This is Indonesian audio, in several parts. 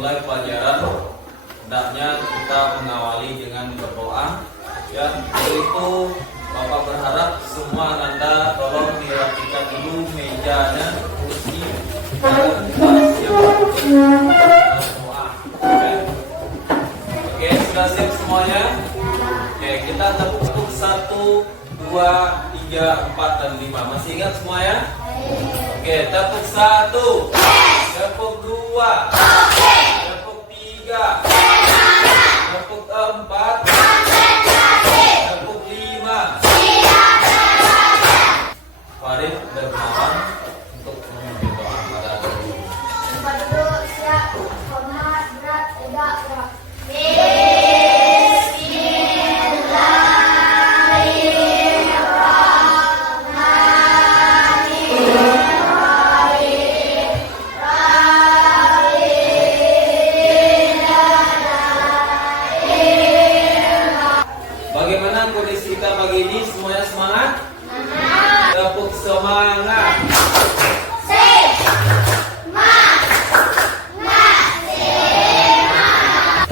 memulai pelajaran, hendaknya kita mengawali dengan berdoa. Ya, untuk itu Bapak berharap semua Anda tolong dirapikan dulu mejanya, kursi, agar kita siap berdoa. Oke, sudah siap semuanya? Oke, kita tepuk 1, 2, 3, 4, dan 5. Masih ingat semua ya? Oke, tepuk 1, tepuk 2, tepuk 3, tepuk 4, tepuk 5. Farid dan Mawan untuk memimpin doa pada hari ini. Tempat duduk siap, hormat, berat, tegak, gerak. Bagaimana kondisi kita pagi ini? Semuanya semangat? Tepuk semangat.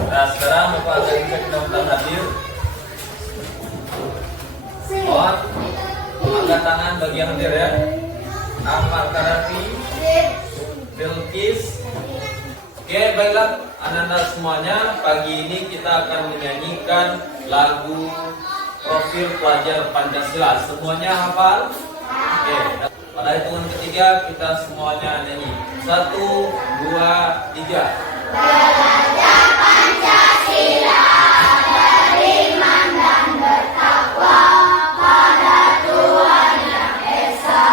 Nah, sekarang Bapak akan cek daftar hadir. Oh, angkat tangan bagi yang hadir ya. Ahmad Karafi, Bilkis. Oke, baiklah anak-anak semuanya, pagi ini kita akan menyanyikan lagu Profil Pelajar Pancasila. Semuanya hafal? Oke, pada hitungan ketiga kita semuanya nyanyi. 1, 2, 3. Belajar Pancasila, beriman dan bertakwa pada Tuhan Yang Esa,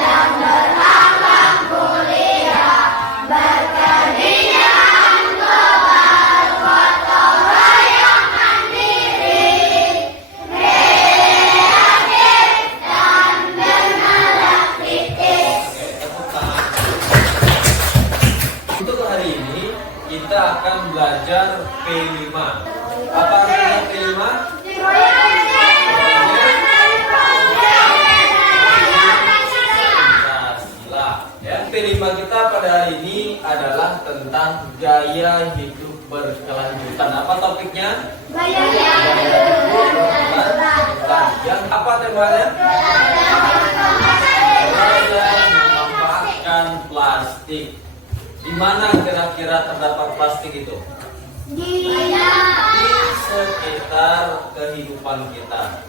dan berhak mulia, berkeringat global, gotong royong mandiri, kreatif dan bernalar kritis. Oke, tepuk tangan. Untuk hari ini kita akan belajar P5. Apa artinya P5? Pancasila. Ya, P5 kita pada hari ini adalah tentang gaya hidup berkelanjutan. Apa topiknya? Gaya Yang apa temanya? Belajar memanfaatkan plastik. Di mana kira-kira terdapat plastik itu? Di sekitar kehidupan kita,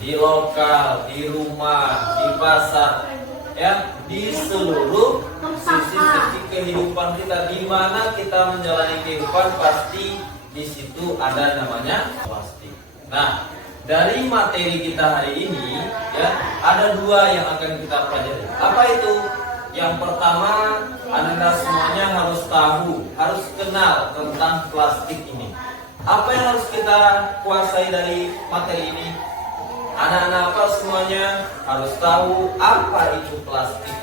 di lokal, di rumah, di pasar, ya, di seluruh sisi kehidupan kita. Di mana kita menjalani kehidupan, pasti di situ ada namanya plastik. Nah, dari materi kita hari ini, ya, ada dua yang akan kita pelajari. Apa itu? Yang pertama, anak-anak semuanya harus tahu, harus kenal tentang plastik ini. Apa yang harus kita kuasai dari materi ini? Anak-anak apa semuanya harus tahu apa itu plastik.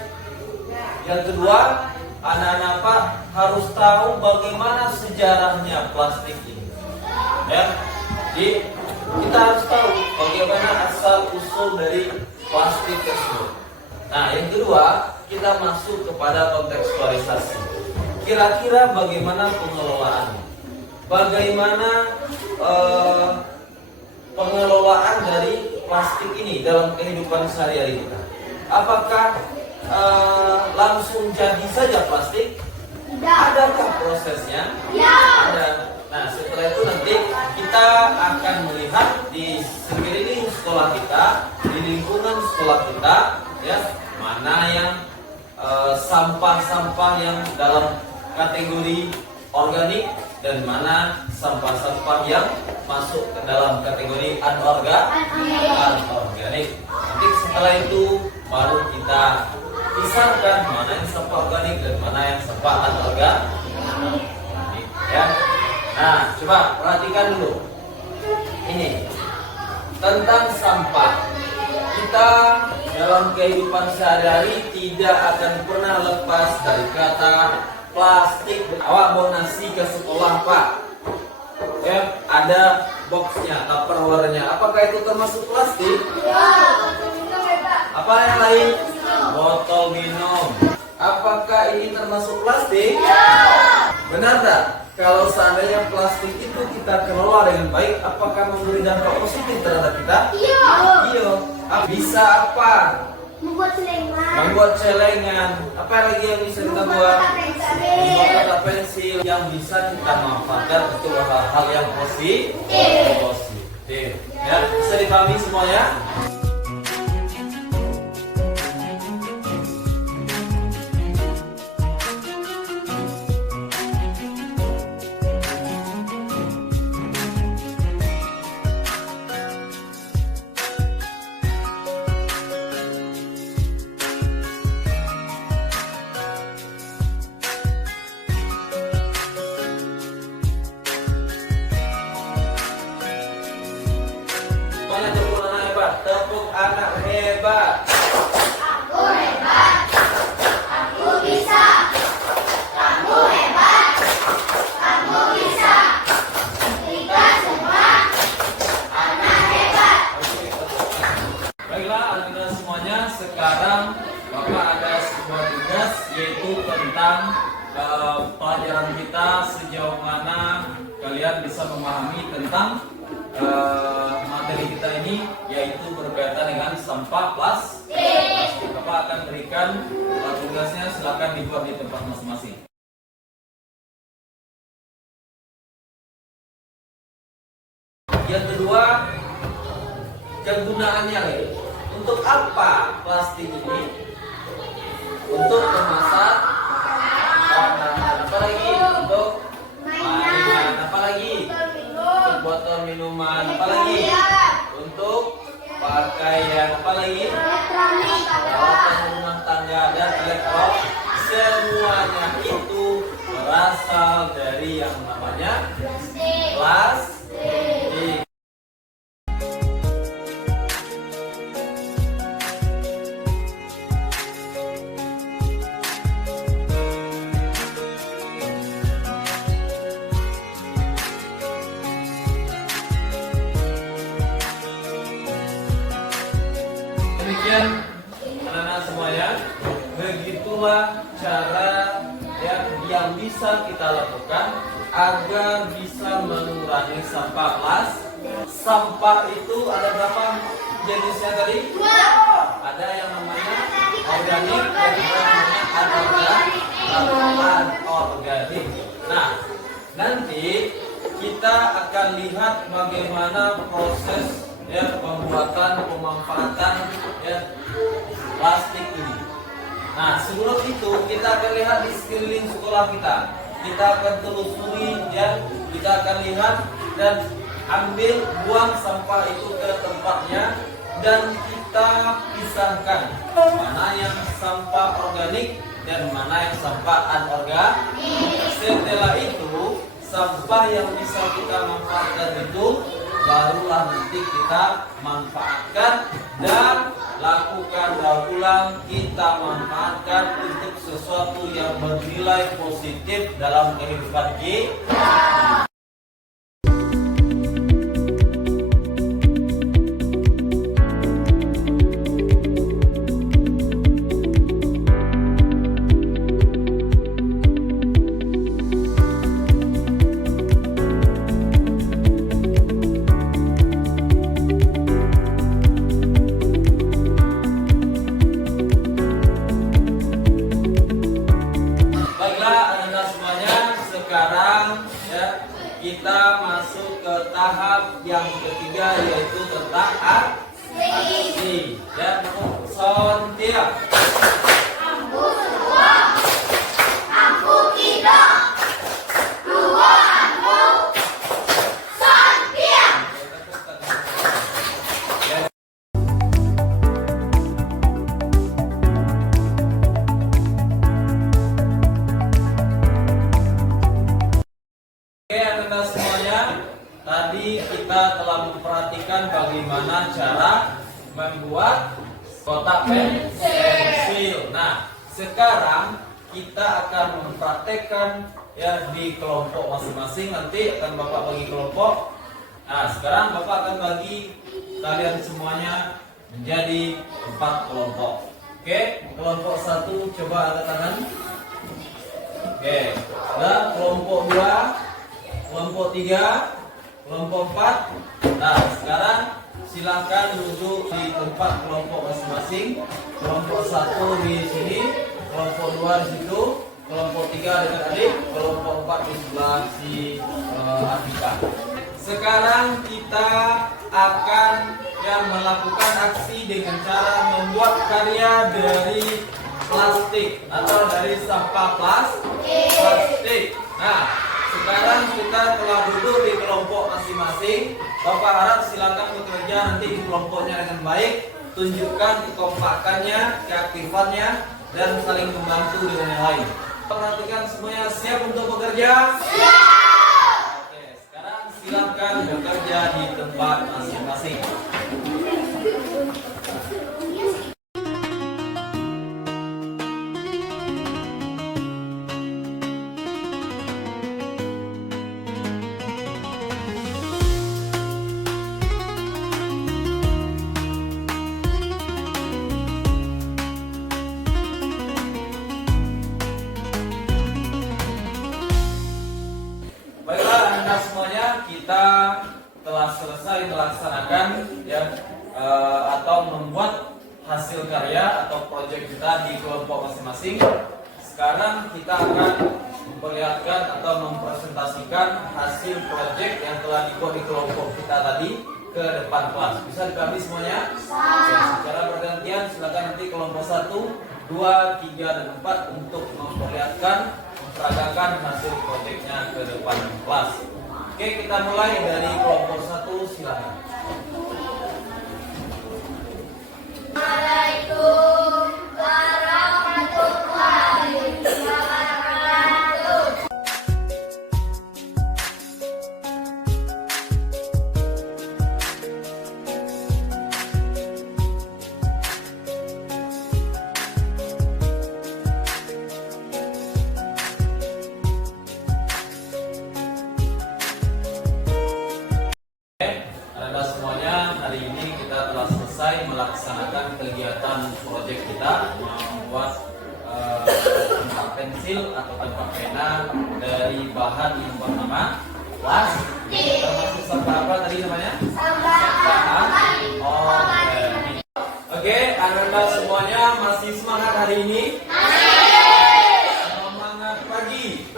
Yang kedua, anak-anak apa harus tahu bagaimana sejarahnya plastik ini. Ya, jadi kita harus tahu bagaimana asal usul dari plastik tersebut. Nah, yang kedua, kita masuk kepada kontekstualisasi. Kira-kira bagaimana pengelolaannya? Bagaimana pengelolaan dari plastik ini dalam kehidupan sehari-hari kita? Apakah langsung jadi saja plastik? Adakah prosesnya? Ada. Nah, setelah itu nanti kita akan melihat di sekeliling sekolah kita, di lingkungan sekolah kita, ya, mana yang sampah-sampah yang dalam kategori organik dan mana sampah-sampah yang masuk ke dalam kategori anorganik. Nanti setelah itu baru kita pisahkan mana yang sampah organik dan mana yang sampah anorganik. Ya. Nah, coba perhatikan dulu. Ini tentang sampah. Kita dalam kehidupan sehari-hari tidak akan pernah lepas dari kata plastik. Awak bawa nasi ke sekolah, Pak. Ya, ada boxnya, tupperware-nya. Apakah itu termasuk plastik? Apa yang lain? Botol minum. Apakah ini termasuk plastik? Benar tak? kalau seandainya plastik itu kita kelola dengan baik, apakah memberi dampak positif terhadap kita? Iya. Iya. Bisa apa? Membuat celengan. Membuat celengan. Apa lagi yang bisa kita buat? Membuat kata pensil yang bisa kita manfaatkan untuk hal-hal yang positif. Ya, bisa dipahami semuanya? Semuanya tepuk anak hebat. Tepuk anak hebat. Aku hebat. Aku bisa. Kamu hebat. Kamu bisa. Kita semua anak hebat. Baiklah anak-anak semuanya, sekarang Bapak ada sebuah tugas yaitu tentang pelajaran kita sejauh mana kalian bisa memahami tentang materi kita ini, yaitu berkaitan dengan sampah plastik. Bapak akan berikan tugasnya, silakan dibuat di tempat masing-masing. Yang kedua, kegunaannya. Untuk apa plastik ini? Untuk memasak makanan. Apa lagi? Untuk mainan. Apa lagi? Untuk botol minuman. Apa lagi? Untuk pakaian. Apa lagi? Elektronik. Peralatan rumah tangga dan elektronik. Semuanya itu berasal dari yang namanya plastik. Demikian anak-anak semuanya, begitulah cara yang bisa kita lakukan agar bisa mengurangi sampah plastik. Sampah itu ada berapa jenisnya tadi? Ada yang namanya organik dan ada anorganik. Nah, nanti kita akan lihat bagaimana proses pembuatan, pemanfaatan plastik ini. Nah, sebelum itu kita akan lihat di sekeliling sekolah kita. Kita akan telusuri kita akan lihat dan ambil, buang sampah itu ke tempatnya dan kita pisahkan mana yang sampah organik dan mana yang sampah anorganik. Setelah itu, sampah yang bisa kita manfaatkan itu barulah nanti kita manfaatkan dan lakukan daur ulang, kita manfaatkan untuk sesuatu yang bernilai positif dalam kehidupan kita. Kita masuk ke tahap yang ketiga, yaitu tentang aksi. Sontia. Aku semua. Aku tidak. Dua aku. Santia. Anak-anak semuanya, tadi kita telah memperhatikan bagaimana cara membuat kotak pensil. Nah, sekarang kita akan mempraktekkan di kelompok masing-masing. Nanti akan Bapak bagi kelompok. Nah, sekarang Bapak akan bagi kalian semuanya menjadi 4 kelompok. Oke, kelompok 1 coba angkat tangan. Oke. Dan kelompok 2, kelompok 3, kelompok 4. Nah, sekarang silakan duduk di tempat kelompok masing-masing. Kelompok 1 di sini, kelompok 2 di situ, kelompok 3 dekat adik, kelompok 4 di sebelah si Atika. Sekarang kita akan melakukan aksi dengan cara membuat karya dari plastik atau dari sampah plastik. Nah, sekarang kita telah duduk di kelompok masing-masing. Bapak harap silakan bekerja nanti di kelompoknya dengan baik. Tunjukkan kekompakannya, keaktifannya, dan saling membantu dengan yang lain. Perhatikan semuanya, siap untuk bekerja? Siap! Oke, sekarang silakan bekerja di tempat masing-masing. Baiklah Anda semuanya, kita telah selesai melaksanakan atau membuat hasil karya atau proyek kita di kelompok masing-masing. Sekarang kita akan memperlihatkan atau mempresentasikan hasil proyek yang telah dibuat di kelompok kita tadi ke depan kelas. Bisa dipahami semuanya? Oke, secara bergantian silakan nanti kelompok 1, 2, 3, dan 4 untuk memperlihatkan peragakan hasil proyeknya ke depan kelas. Oke, kita mulai dari kelompok 1, silakan. Assalamualaikum warahmatullahi wabarakatuh. Anda semuanya, hari ini kita telah selesai melaksanakan kegiatan proyek kita membuat tempat pensil atau tempat pena dari bahan yang bernama plastik. Termasuk sampah apa tadi namanya? Oke, Anda semuanya masih semangat hari ini? Semangat pagi.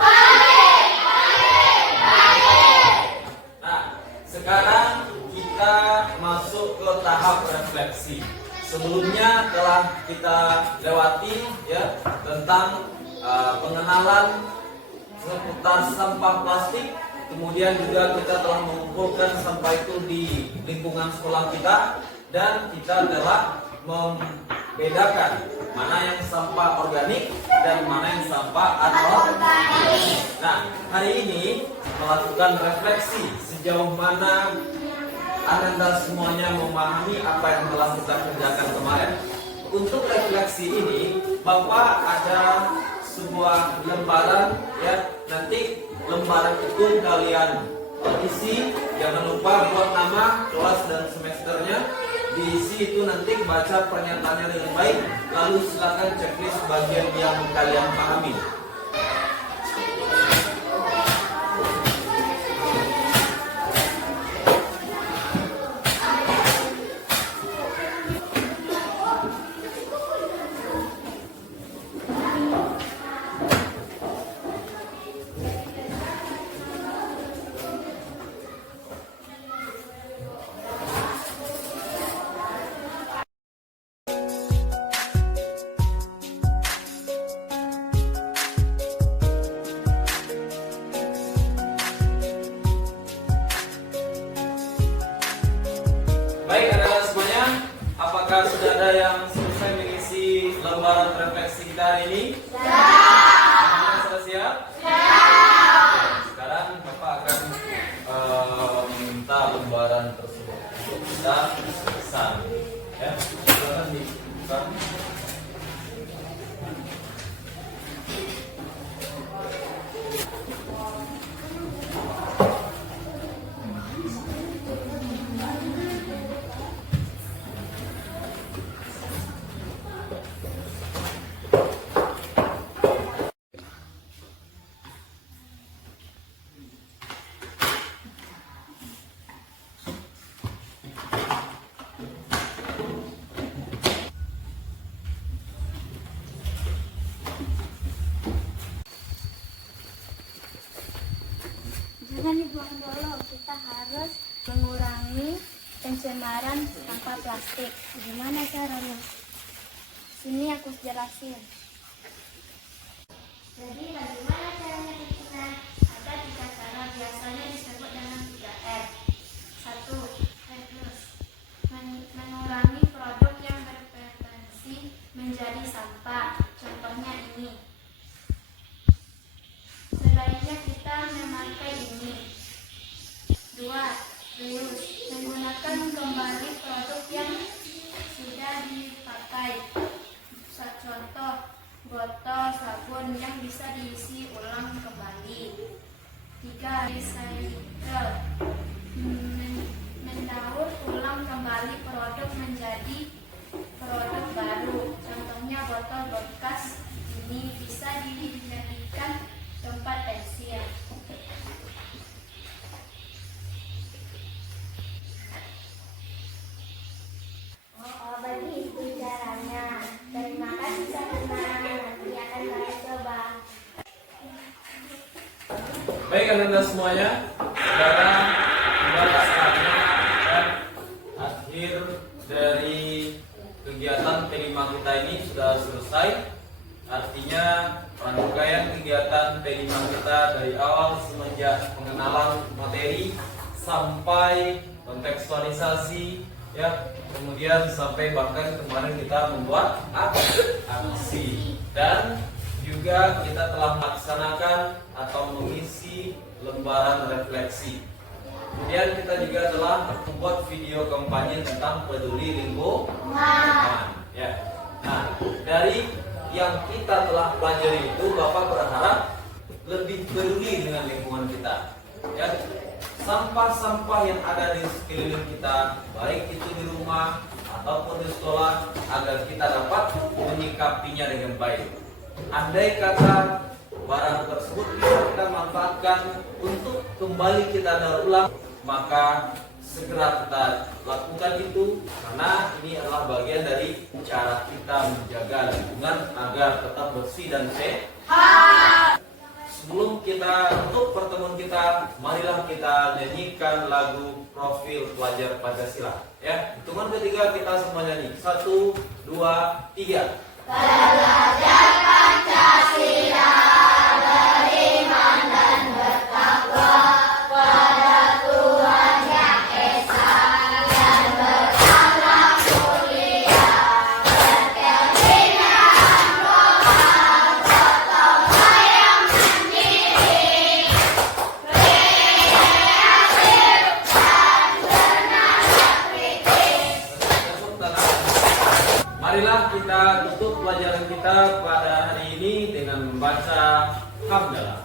Nah, sekarang kita masuk ke tahap refleksi. Sebelumnya telah kita lewati tentang pengenalan seputar sampah plastik. Kemudian juga kita telah mengumpulkan sampah itu di lingkungan sekolah kita, dan kita telah membedakan mana yang sampah organik dan mana yang sampah anorganik. Nah, hari ini melakukan refleksi sejauh mana Anda semuanya memahami apa yang telah kita kerjakan kemarin. Untuk refleksi ini, Bapak ada sebuah lembaran nanti lembaran itu kalian isi, jangan lupa buat nama, kelas dan semesternya. Diisi itu nanti baca pernyataannya dengan baik, lalu silakan checklist bagian yang kalian pahami. Baik, anak-anak semuanya, apakah sudah ada yang selesai mengisi lembaran refleksi kita hari ini? Semuanya sudah siap? Sekarang Bapak akan meminta lembaran tersebut untuk kita pesan. Ya, silakan dibuka. Jangan dibuang dulu, kita harus mengurangi pencemaran sampah plastik. Gimana caranya? Sini aku jelasin. Jadi bagaimana caranya bikinan? Ada 3 cara, biasanya disebut dengan 3R. 1. Reduce. Mengurangi produk yang berpotensi menjadi sampah. Contohnya ini. Sebaiknya kita memakai ini. 2. Reuse. Menggunakan kembali produk yang sudah dipakai. Contoh, botol sabun yang bisa diisi ulang kembali. 3. Recycle. Mendaur ulang kembali produk menjadi produk baru. Contohnya botol bekas ini bisa dijadikan tempat pensil. Begitu caranya. Terima kasih teman-teman. Nanti akan saya coba. Baik anak-anak semuanya, sekarang adalah saatnya dan akhir dari kegiatan P5 kita ini sudah selesai. Artinya rangkaian kegiatan P5 kita dari awal semenjak pengenalan materi sampai kontekstualisasi, ya, kemudian sampai bahkan kemarin kita membuat aksi, dan juga kita telah melaksanakan atau mengisi lembaran refleksi. Kemudian kita juga telah membuat video kampanye tentang peduli lingkungan. Ya. Nah, dari yang kita telah pelajari itu, Bapak berharap lebih peduli dengan lingkungan kita. Ya. Sampah-sampah yang ada di sekeliling kita, baik itu di rumah ataupun di sekolah, agar kita dapat menyikapinya dengan baik. Andai kata barang tersebut bisa kita manfaatkan untuk kembali kita daur ulang, maka segera kita lakukan itu, karena ini adalah bagian dari cara kita menjaga lingkungan agar tetap bersih dan sehat. Sebelum kita tutup pertemuan kita, marilah kita nyanyikan lagu Profil Pelajar Pancasila. Ya, hitungan ketiga kita semua nyanyi. 1, 2, 3. Belajar Pancasila, beriman dan bertakwa pada Tuhan Yang Esa, dan berakhlak mulia, berkelindahan moral, gotong royong mandiri, kreatif dan bernada kritis. Marilah kita tutup pelajaran kita pada hari ini dengan membaca hamdalah.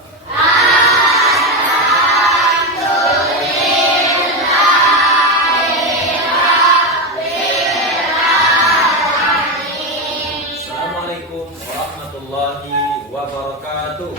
Assalamualaikum warahmatullahi wabarakatuh.